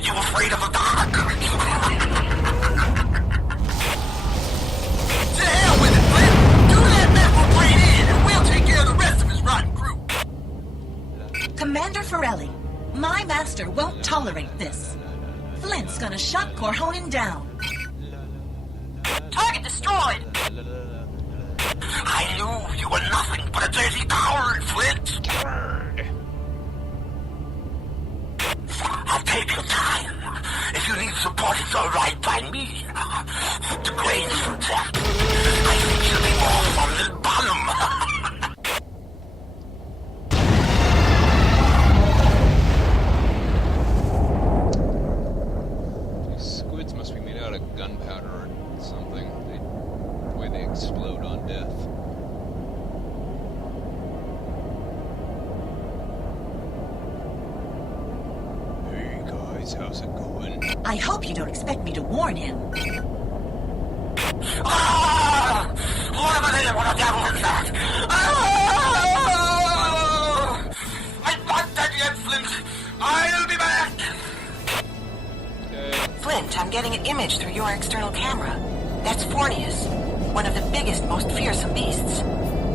You afraid of the dark? To hell with it, Flint! Do that metal brain in, and we'll take care of the rest of his rotten crew. Commander Forelli, my master won't tolerate this. Flint's gonna shut Corhonen down. Target destroyed! I knew you were nothing but a dirty coward, Flint! I'll take your time. If you need support, it's all right by me. The grain's for that. I think you'll be off on the bottom. These squids must be made out of gunpowder or something. The way they explode on death. Hey guys, how's it going? I hope you don't expect me to warn him. Ah! What a devil is that? Ah! I'm not dead yet, Flint. I'll be back. Okay. Flint, I'm getting an image through your external camera. That's Fortius, one of the biggest, most fearsome beasts.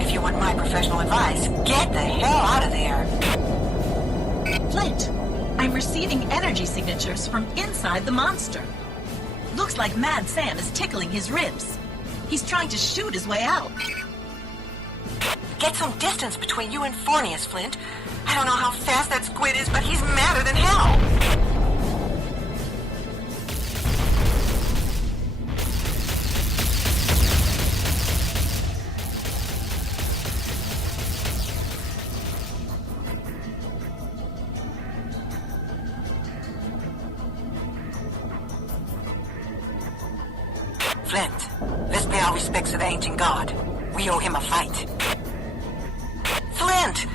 If you want my professional advice, get the hell out of there. Flint, I'm receiving energy signatures from inside the monster. Looks like Mad Sam is tickling his ribs. He's trying to shoot his way out. Get some distance between you and Fortius, Flint. I don't know how fast that squid is, but he's madder than hell. Flint, let's pay our respects to the ancient god. We owe him a fight. Flint!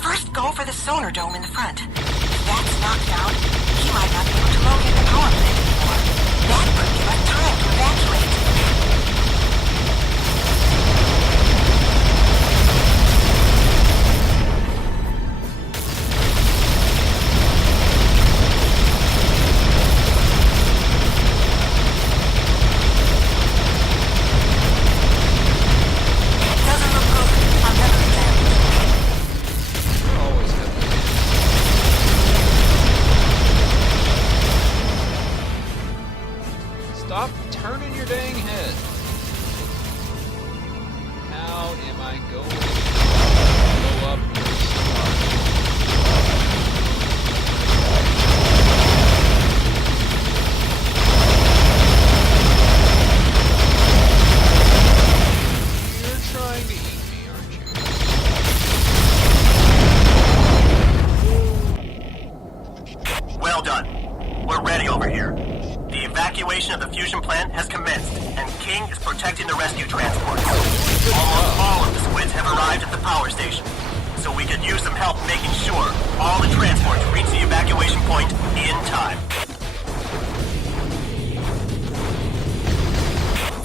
First go for the sonar dome in the front. If that's knocked out, he might not be able to locate the power plant anymore. That could give us time to evacuate. Stop turning your dang head. How am I going to blow up your star? You're trying to eat me, aren't you? Well done. We're ready over here. The evacuation of the fusion plant has commenced, and King is protecting the rescue transports. Almost all of the squids have arrived at the power station, so we could use some help making sure all the transports reach the evacuation point in time.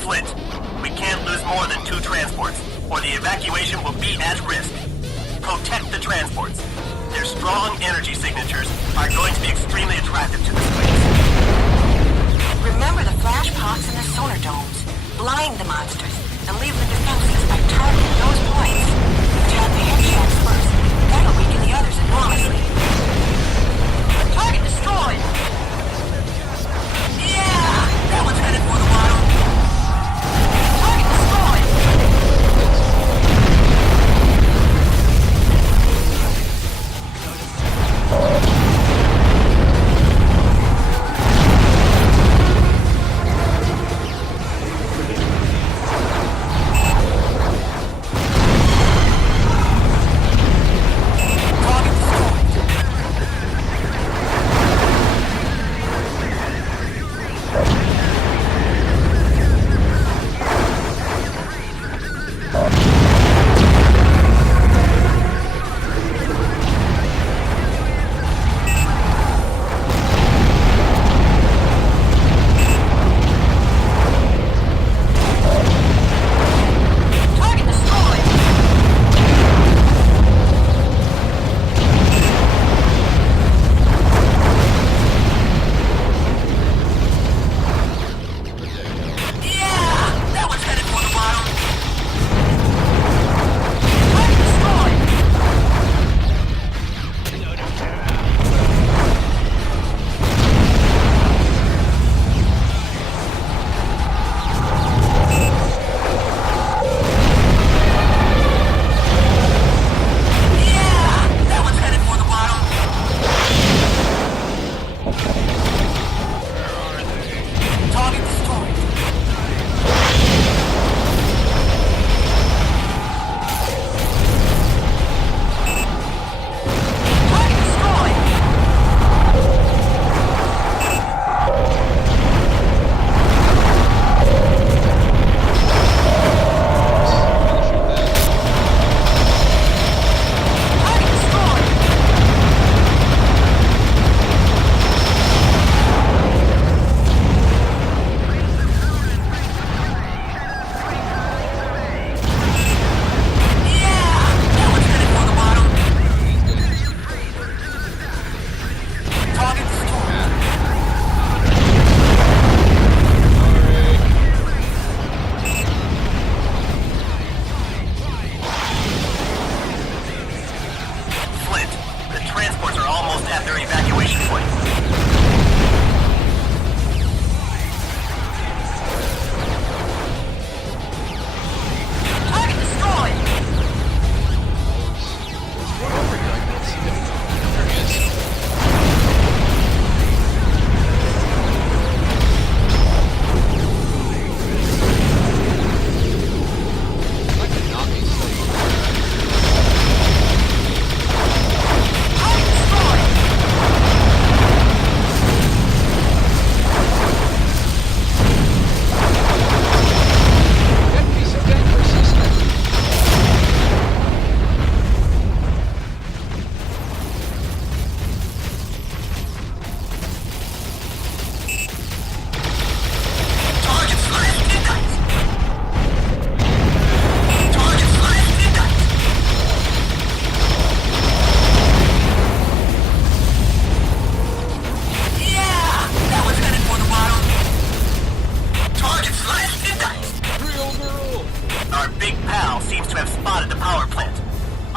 Flint, we can't lose more than 2 transports, or the evacuation will be at risk. Protect the transports. Their strong energy signatures are going to be extremely attractive to the squids. Remember the flash pods and the sonar domes. Blind the monsters and leave them defenseless by targeting those points. Attack the head shafts first. That'll weaken the others enormously. Target destroyed! Yeah! That one's headed for the bottom. Target destroyed!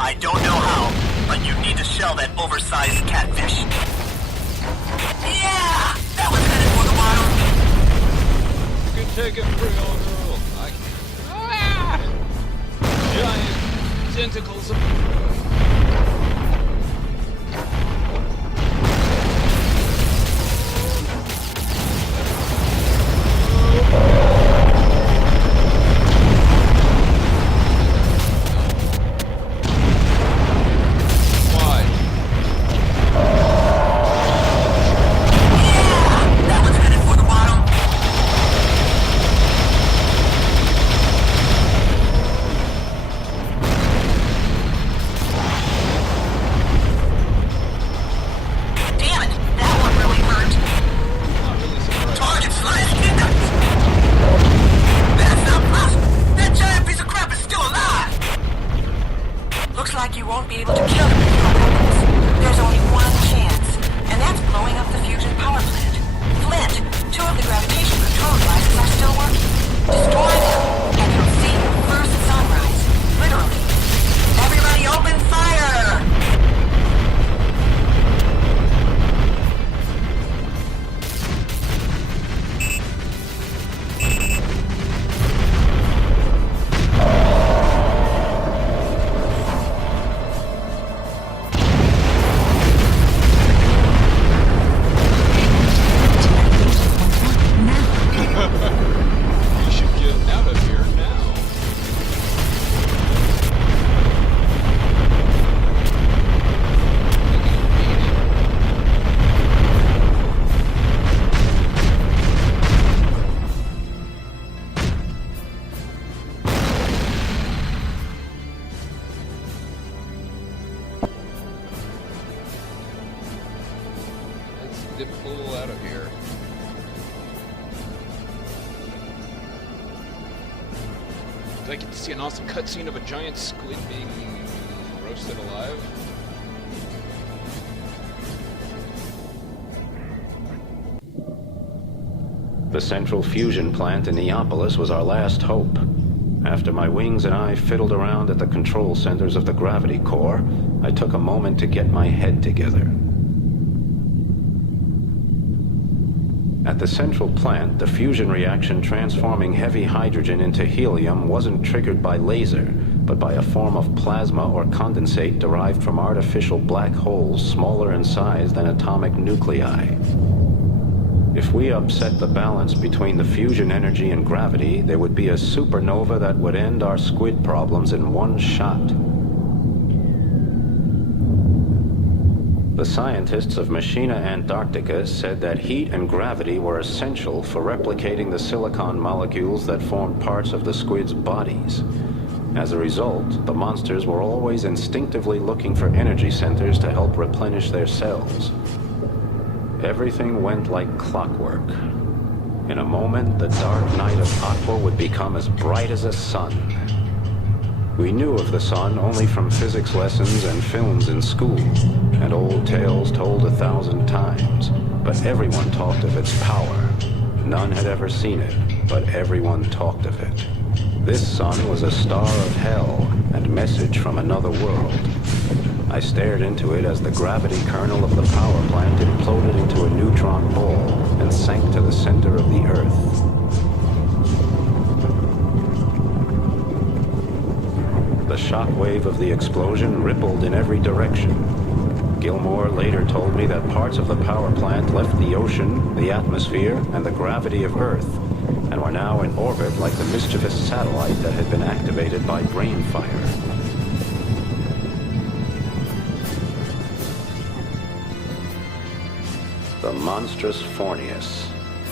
I don't know how, but you need to shell that oversized catfish. Yeah! That was headed for the bottom. You can take it free, old girl. I can. Ah! Giant tentacles of... Pull out of here. I get to see an awesome cutscene of a giant squid being roasted alive. The central fusion plant in Neapolis was our last hope. After my wings and I fiddled around at the control centers of the gravity core, I took a moment to get my head together. At the central plant, the fusion reaction transforming heavy hydrogen into helium wasn't triggered by laser, but by a form of plasma or condensate derived from artificial black holes smaller in size than atomic nuclei. If we upset the balance between the fusion energy and gravity, there would be a supernova that would end our squid problems in one shot. The scientists of Machina Antarctica said that heat and gravity were essential for replicating the silicon molecules that formed parts of the squid's bodies. As a result, the monsters were always instinctively looking for energy centers to help replenish their cells. Everything went like clockwork. In a moment, the dark night of Aqua would become as bright as a sun. We knew of the sun only from physics lessons and films in school, and old tales told 1,000 times. But everyone talked of its power. None had ever seen it, but everyone talked of it. This sun was a star of hell and message from another world. I stared into it as the gravity kernel of the power plant imploded into a neutron ball and sank to the center of the Earth. The shockwave of the explosion rippled in every direction. Gilmore later told me that parts of the power plant left the ocean, the atmosphere, and the gravity of Earth, and were now in orbit like the mischievous satellite that had been activated by brain fire. The monstrous Fortius,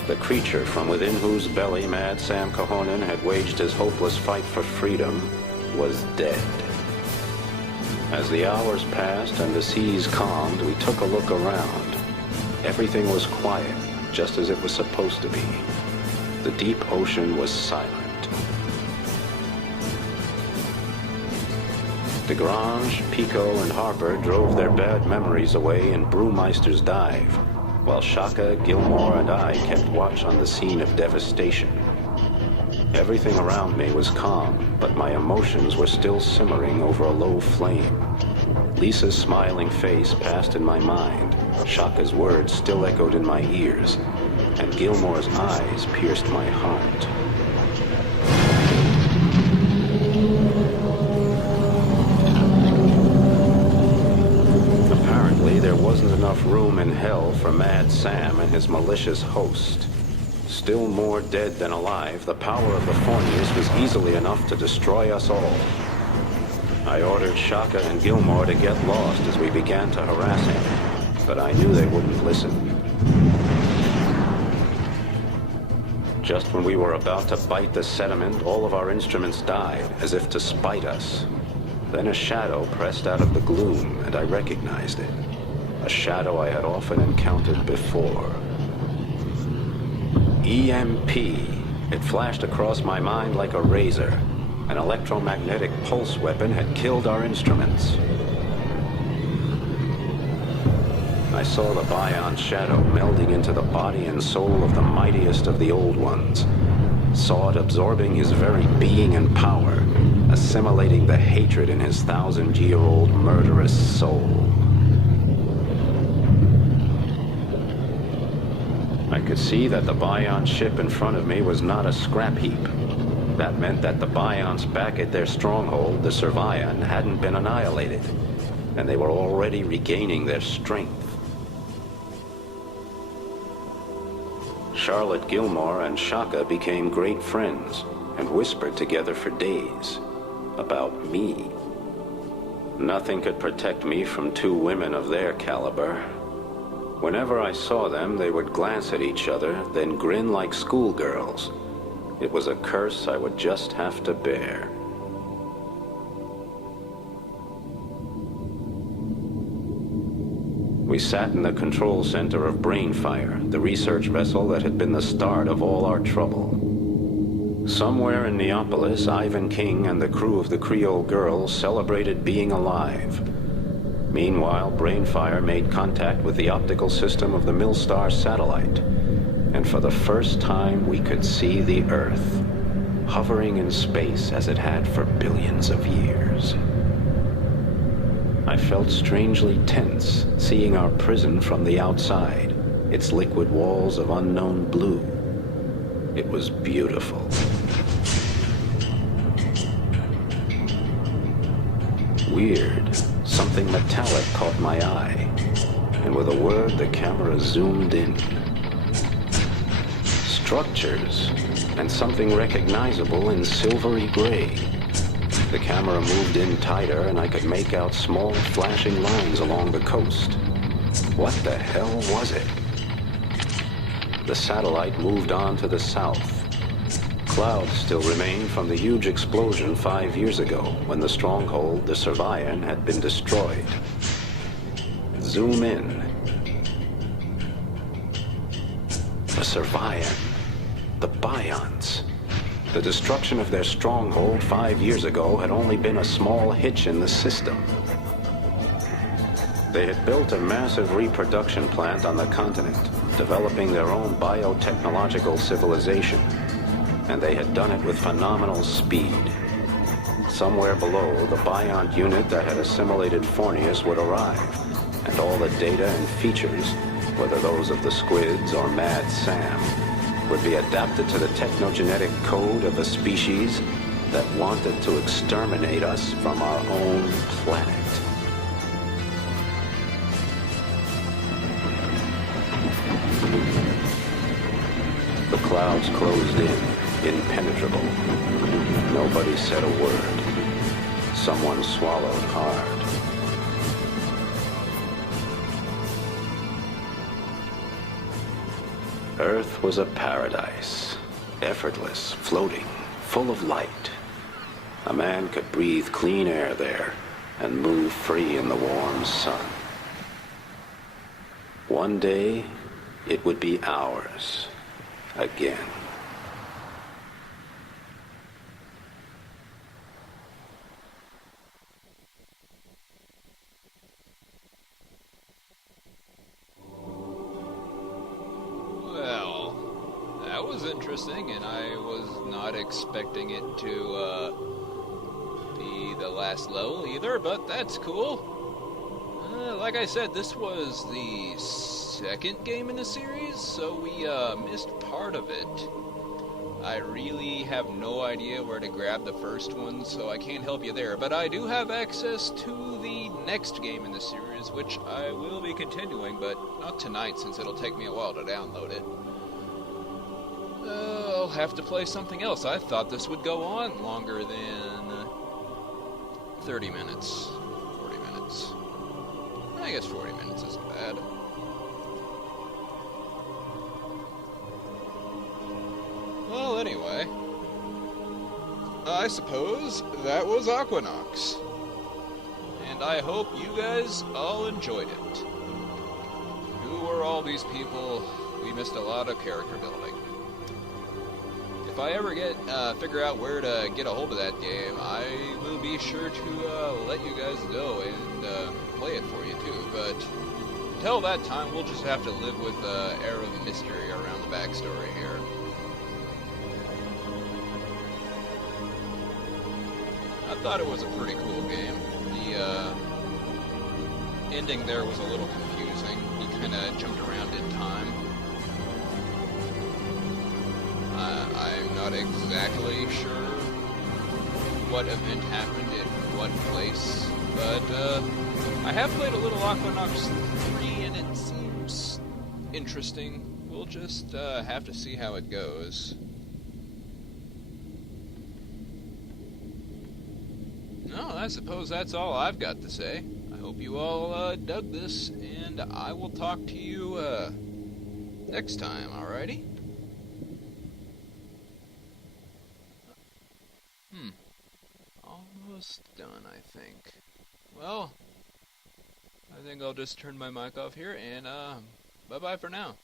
the creature from within whose belly Mad Sam Cahonen had waged his hopeless fight for freedom, was dead. As the hours passed and the seas calmed, we took a look around. Everything was quiet, just as it was supposed to be. The deep ocean was silent. DeGrange, Pico, and Harper drove their bad memories away in Brewmeister's dive, while Shaka, Gilmore, and I kept watch on the scene of devastation. Everything around me was calm, but my emotions were still simmering over a low flame. Lisa's smiling face passed in my mind. Shaka's words still echoed in my ears, and Gilmore's eyes pierced my heart. Apparently, there wasn't enough room in hell for Mad Sam and his malicious host. Still more dead than alive, the power of the Fortius was easily enough to destroy us all. I ordered Shaka and Gilmore to get lost as we began to harass him, but I knew they wouldn't listen. Just when we were about to bite the sediment, all of our instruments died, as if to spite us. Then a shadow pressed out of the gloom, and I recognized it. A shadow I had often encountered before. EMP. It flashed across my mind like a razor. An electromagnetic pulse weapon had killed our instruments. I saw the Bion's shadow melding into the body and soul of the mightiest of the Old Ones. Saw it absorbing his very being and power, assimilating the hatred in his 1,000-year-old murderous soul. I could see that the Bion ship in front of me was not a scrap heap. That meant that the Bions back at their stronghold, the Servian, hadn't been annihilated, and they were already regaining their strength. Charlotte Gilmore and Shaka became great friends and whispered together for days about me. Nothing could protect me from two women of their caliber. Whenever I saw them, they would glance at each other, then grin like schoolgirls. It was a curse I would just have to bear. We sat in the control center of Brainfire, the research vessel that had been the start of all our trouble. Somewhere in Neapolis, Ivan King and the crew of the Creole Girl celebrated being alive. Meanwhile, Brainfire made contact with the optical system of the Millstar satellite, and for the first time we could see the Earth, hovering in space as it had for billions of years. I felt strangely tense, seeing our prison from the outside, its liquid walls of unknown blue. It was beautiful. Weird. Something metallic caught my eye, and with a word, the camera zoomed in. Structures, and something recognizable in silvery gray. The camera moved in tighter, and I could make out small flashing lines along the coast. What the hell was it? The satellite moved on to the south. Clouds still remained from the huge explosion 5 years ago, when the stronghold, the Servian, had been destroyed. Zoom in. The Servian. The Bions. The destruction of their stronghold 5 years ago had only been a small hitch in the system. They had built a massive reproduction plant on the continent, developing their own biotechnological civilization, and they had done it with phenomenal speed. Somewhere below, the Biont unit that had assimilated Fortius would arrive, and all the data and features, whether those of the Squids or Mad Sam, would be adapted to the technogenetic code of a species that wanted to exterminate us from our own planet. The clouds closed in, impenetrable. Nobody said a word. Someone swallowed hard. Earth was a paradise, effortless, floating, full of light. A man could breathe clean air there and move free in the warm sun. One day, it would be ours again. was interesting, and I was not expecting it to be the last level either, but that's cool. Like I said, this was the second game in the series, so we missed part of it. I really have no idea where to grab the first one, so I can't help you there. But I do have access to the next game in the series, which I will be continuing, but not tonight since it'll take me a while to download it. I'll have to play something else. I thought this would go on longer than 30 minutes, 40 minutes. I guess 40 minutes isn't bad. Well, anyway, I suppose that was Aqua Nox. And I hope you guys all enjoyed it. Who were all these people? We missed a lot of character building. If I ever figure out where to get a hold of that game, I will be sure to let you guys know and play it for you too. But until that time, we'll just have to live with the air of mystery around the backstory here. I thought it was a pretty cool game. The ending there was a little confusing. You kind of jumped around in time. I'm not exactly sure what event happened in what place, but I have played a little Aqua Nox 3 and it seems interesting. We'll just have to see how it goes. No, I suppose that's all I've got to say. I hope you all dug this, and I will talk to you next time, alrighty? Almost done, I think. Well, I think I'll just turn my mic off here, and bye-bye for now.